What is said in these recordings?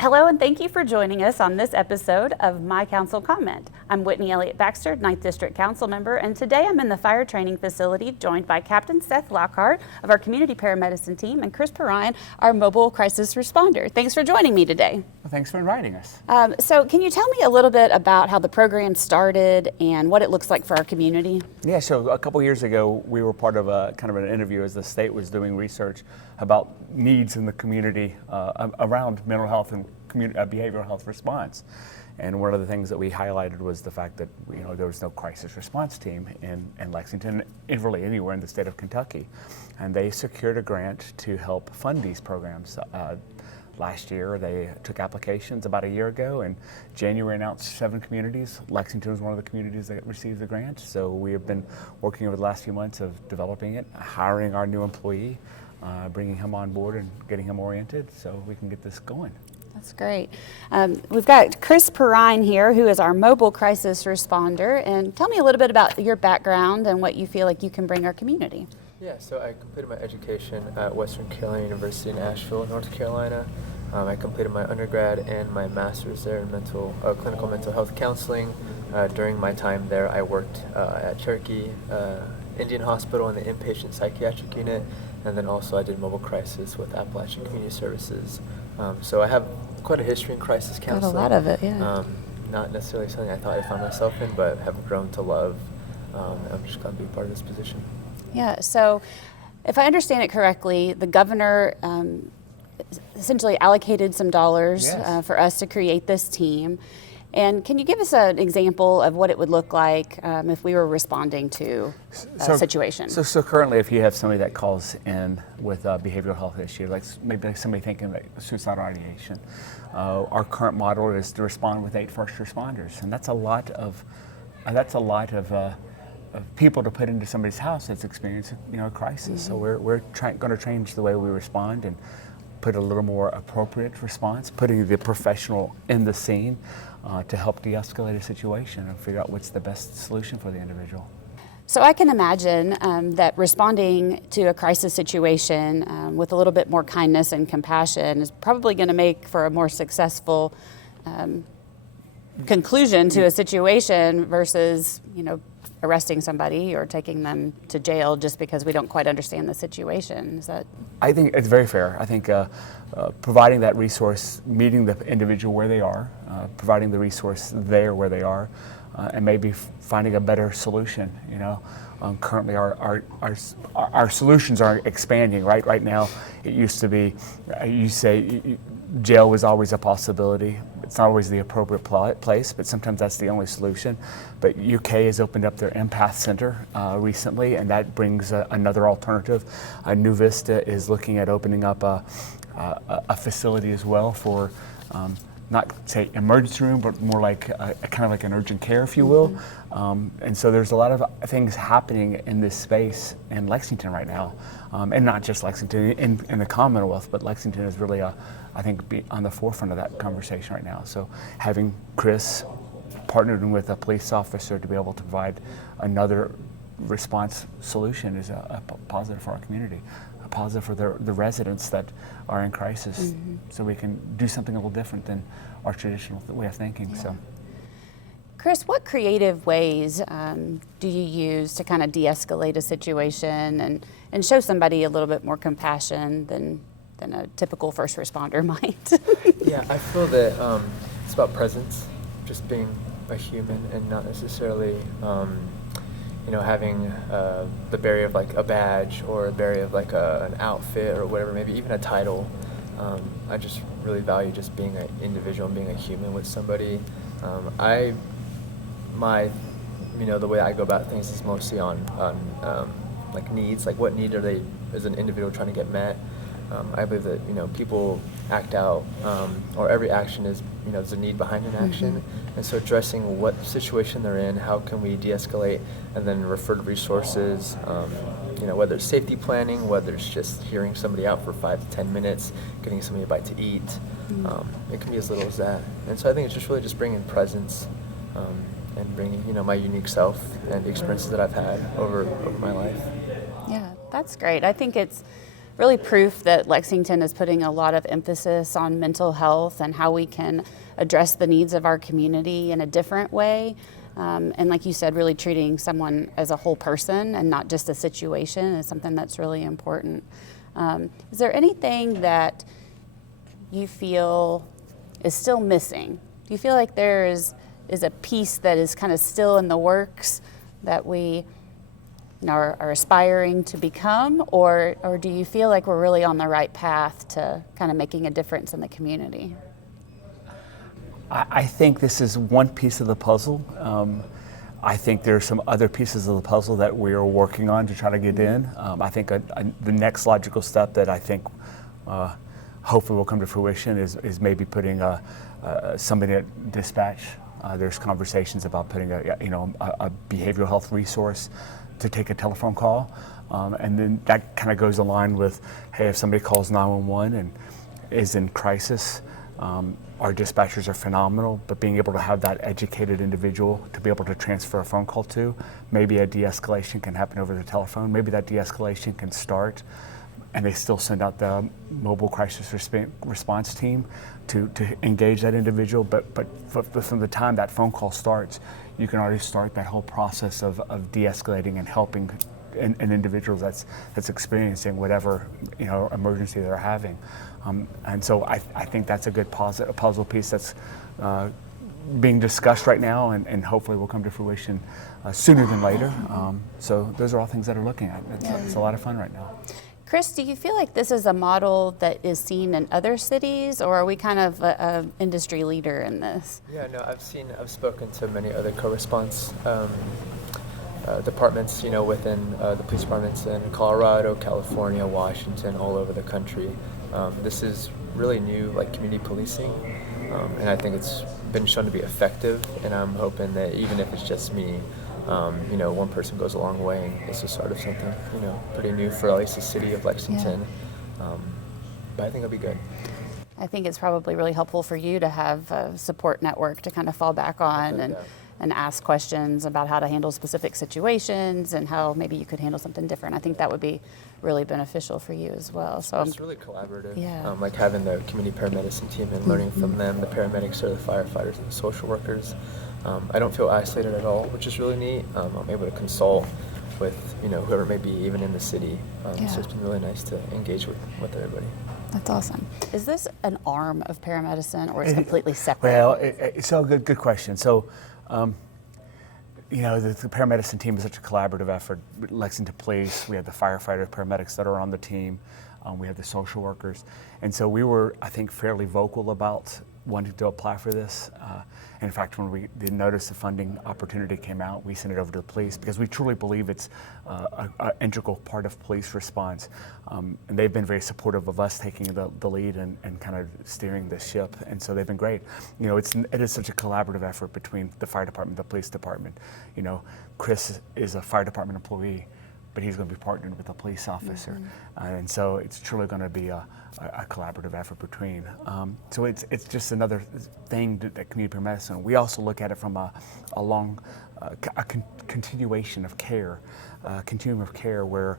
Hello, and thank you for joining us on this episode of My Council Comment. I'm Whitney Elliott Baxter, 9th District Council Member, and today I'm in the fire training facility joined by Captain Seth Lockhart of our community paramedicine team and Chris Perrine, our mobile crisis responder. Thanks for joining me today. Well, thanks for inviting us. So can you tell me a little bit about how the program started and what it looks like for our community? Yeah, so a couple years ago, we were part of a kind of an interview as the state was doing research about needs in the community around mental health and behavioral health response. And one of the things that we highlighted was the fact that there was no crisis response team in Lexington, and really anywhere in the state of Kentucky. And they secured a grant to help fund these programs. Last year, they took applications about a year ago, and January announced 7 communities. Lexington was one of the communities that received the grant. So we have been working over the last few months of developing it, hiring our new employee, bringing him on board and getting him oriented so we can get this going. That's great. We've got Chris Perrine here, who is our mobile crisis responder. And tell me a little bit about your background and what you feel like you can bring our community. Yeah, so I completed my education at Western Carolina University in Asheville, North Carolina. I completed my undergrad and my master's there in clinical mental health counseling. During my time there, I worked at Cherokee Indian Hospital in the inpatient psychiatric unit, and then also I did mobile crisis with Appalachian Community Services. So I have quite a history in crisis counseling. Got a lot of it, yeah. Not necessarily something I thought I found myself in, but have grown to love. I'm just glad to be part of this position. Yeah, so if I understand it correctly, the governor essentially allocated some dollars for us to create this team. And can you give us an example of what it would look like if we were responding to a situation? So currently, if you have somebody that calls in with a behavioral health issue, like maybe somebody thinking like suicidal ideation, our current model is to respond with 8 first responders, and that's a lot of people to put into somebody's house that's experiencing a crisis. Mm-hmm. So we're going to change the way we respond and put a little more appropriate response, putting the professional in the scene to help de-escalate a situation and figure out what's the best solution for the individual. So I can imagine that responding to a crisis situation with a little bit more kindness and compassion is probably going to make for a more successful conclusion to a situation versus, arresting somebody or taking them to jail just because we don't quite understand the situation. Is that? I think it's very fair. I think providing that resource, meeting the individual where they are, providing the resource there where they are, and maybe finding a better solution. Currently our solutions are expanding. Right now, it used to be you say jail was always a possibility. It's not always the appropriate place, but sometimes that's the only solution. But UK has opened up their empath center recently, and that brings another alternative. New Vista is looking at opening up a facility as well for not say emergency room, but more like kind of like an urgent care, if you will. And so there's a lot of things happening in this space in Lexington right now, and not just Lexington, in the Commonwealth, but Lexington is really I think be on the forefront of that conversation right now. So having Chris partnered with a police officer to be able to provide another response solution is a positive for our community, a positive for the residents that are in crisis. Mm-hmm. So we can do something a little different than our traditional way of thinking. Yeah. So, Chris, what creative ways do you use to kind of de-escalate a situation and show somebody a little bit more compassion than a typical first responder might? Yeah, I feel that it's about presence, just being a human and not necessarily, having the barrier of like a badge or a barrier of like an outfit or whatever, maybe even a title. I just really value just being an individual and being a human with somebody. The way I go about things is mostly on like needs, like what need are they as an individual trying to get met. I believe that people act out, or every action is there's a need behind an action, mm-hmm. and so addressing what situation they're in, how can we de-escalate, and then refer to resources. Whether it's safety planning, whether it's just hearing somebody out for 5 to 10 minutes, getting somebody a bite to eat. Mm-hmm. It can be as little as that, and so I think it's just really just bringing presence, and bringing my unique self and the experiences that I've had over my life. Yeah, that's great. I think it's really proof that Lexington is putting a lot of emphasis on mental health and how we can address the needs of our community in a different way. And like you said, really treating someone as a whole person and not just a situation is something that's really important. Is there anything that you feel is still missing? Do you feel like there is a piece that is kind of still in the works that we are aspiring to become, or do you feel like we're really on the right path to kind of making a difference in the community? I think this is one piece of the puzzle. I think there are some other pieces of the puzzle that we are working on to try to get in. I think the next logical step that I think hopefully will come to fruition is maybe putting somebody at dispatch. There's conversations about putting a behavioral health resource to take a telephone call, and then that kind of goes aligned with, hey, if somebody calls 911 and is in crisis, our dispatchers are phenomenal, but being able to have that educated individual to be able to transfer a phone call to, maybe a de-escalation can happen over the telephone, maybe that de-escalation can start, and they still send out the mobile crisis response team to engage that individual, but from the time that phone call starts, you can already start that whole process of de-escalating and helping an individual that's experiencing whatever emergency they're having. And so I think that's a good puzzle piece that's being discussed right now and hopefully will come to fruition sooner than later. So those are all things that are looking at. It's a lot of fun right now. Chris, do you feel like this is a model that is seen in other cities, or are we kind of an industry leader in this? Yeah, no, I've spoken to many other co-response departments, within the police departments in Colorado, California, Washington, all over the country. This is really new, like community policing, and I think it's been shown to be effective, and I'm hoping that even if it's just me, one person goes a long way. It's the start of something, pretty new for at least the city of Lexington. Yeah. But I think it'll be good. I think it's probably really helpful for you to have a support network to kind of fall back on and ask questions about how to handle specific situations and how maybe you could handle something different. I think that would be really beneficial for you as well. So it's really collaborative. Yeah. Like having the community paramedicine team and learning from them, the paramedics or the firefighters and the social workers. I don't feel isolated at all, which is really neat. I'm able to consult with whoever may be even in the city. So it's been really nice to engage with everybody. That's awesome. Is this an arm of paramedicine, or is it completely separate? Well, it's a good question. So, the paramedicine team is such a collaborative effort. Lexington Police, we have the firefighter paramedics that are on the team. We have the social workers. And so we were, I think, fairly vocal about wanting to apply for this. And in fact, when the notice of funding opportunity came out, we sent it over to the police because we truly believe it's an integral part of police response. And they've been very supportive of us taking the lead and kind of steering the ship. And so they've been great. It is such a collaborative effort between the fire department, the police department. Chris is a fire department employee, but he's going to be partnered with a police officer. Mm-hmm. And so it's truly going to be a collaborative effort between. So it's just another thing that community paramedicine. We also look at it from a long continuation of care, continuum of care where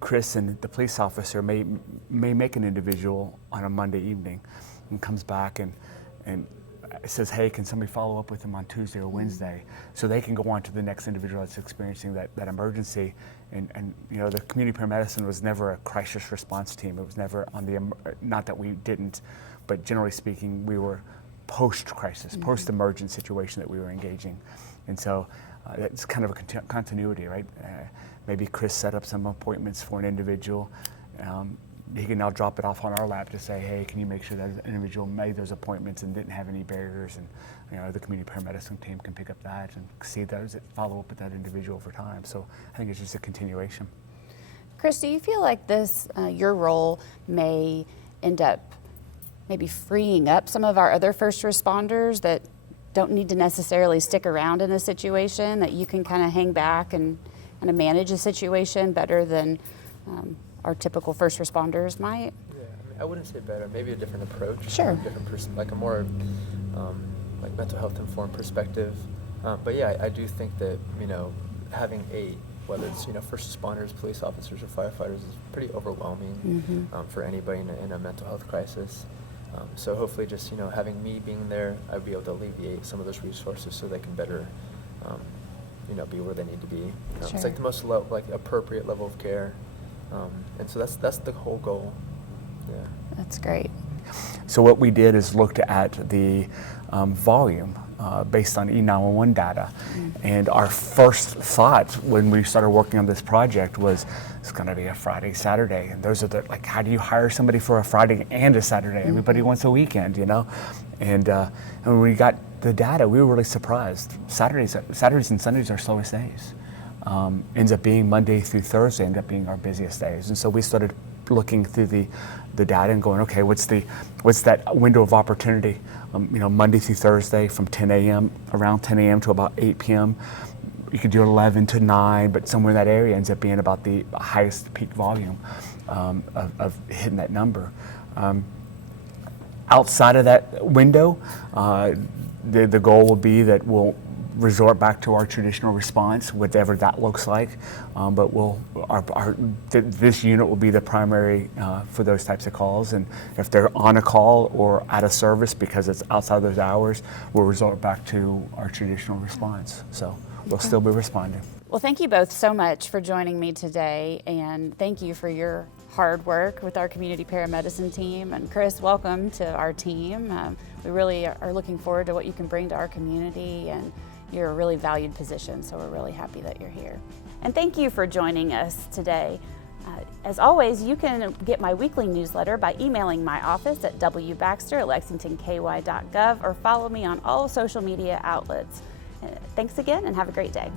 Chris and the police officer may make an individual on a Monday evening and comes back and says, hey, can somebody follow up with them on Tuesday or Wednesday? So they can go on to the next individual that's experiencing that emergency. And the community paramedicine was never a crisis response team. It was never on not that we didn't, but generally speaking, we were post-crisis, post-emergent situation that we were engaging. And so it's kind of a continuity, right? Maybe Chris set up some appointments for an individual. He can now drop it off on our lap to say, hey, can you make sure that an individual made those appointments and didn't have any barriers? And the community paramedicine team can pick up that and see those, follow up with that individual over time. So I think it's just a continuation. Chris, do you feel like this, your role may end up maybe freeing up some of our other first responders that don't need to necessarily stick around in a situation, that you can kind of hang back and kind of manage a situation better than our typical first responders might? Yeah, I wouldn't say better, maybe a different approach. Sure. Like a more like mental health informed perspective. But yeah, I do think that having a whether it's first responders, police officers, or firefighters, is pretty overwhelming for anybody in a mental health crisis. So hopefully, just having me being there, I'd be able to alleviate some of those resources so they can better, be where they need to be. Sure. It's like the most appropriate level of care, and so that's the whole goal. Yeah. That's great. So what we did is looked at the volume based on E911 data. And our first thought when we started working on this project was, it's going to be a Friday, Saturday. And those are how do you hire somebody for a Friday and a Saturday? Everybody wants a weekend, And when we got the data, we were really surprised. Saturdays and Sundays are slowest days. Ends up being Monday through Thursday, end up being our busiest days. And so we started looking through the data and going, okay, what's that window of opportunity? Monday through Thursday from around 10 a.m. to about 8 p.m. You could do 11 to 9, but somewhere in that area ends up being about the highest peak volume of hitting that number. Outside of that window, the goal will be that we'll resort back to our traditional response, whatever that looks like. But this unit will be the primary for those types of calls. And if they're on a call or out of service because it's outside those hours, we'll resort back to our traditional response. So we'll still be responding. Well, thank you both so much for joining me today, and thank you for your hard work with our community paramedicine team. And Chris, welcome to our team. We really are looking forward to what you can bring to our community, and you're a really valued position, so we're really happy that you're here. And thank you for joining us today. As always, you can get my weekly newsletter by emailing my office at wbaxter@lexingtonky.gov or follow me on all social media outlets. Thanks again and have a great day.